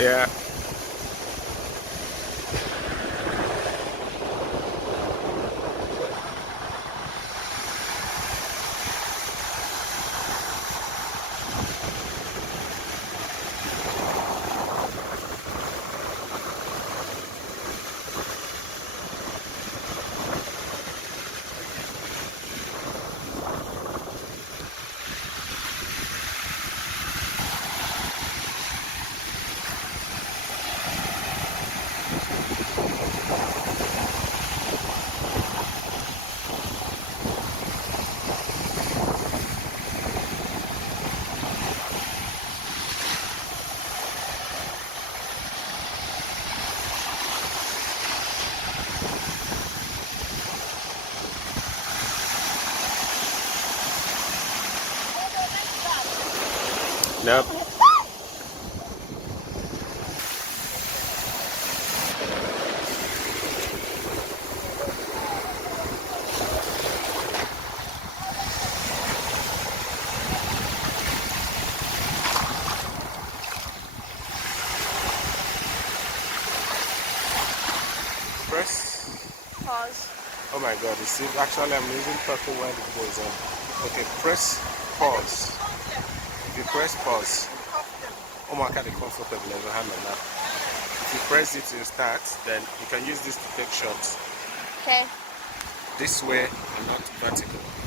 Yeah. Nope. Press. Pause. Oh my god, you see, actually I'm using talking while it goes on. Okay, press pause. If you press pause, oh my god, comfortable in your hand on that. If you press it to start, then you can use this to take shots. Okay. This way and not vertical.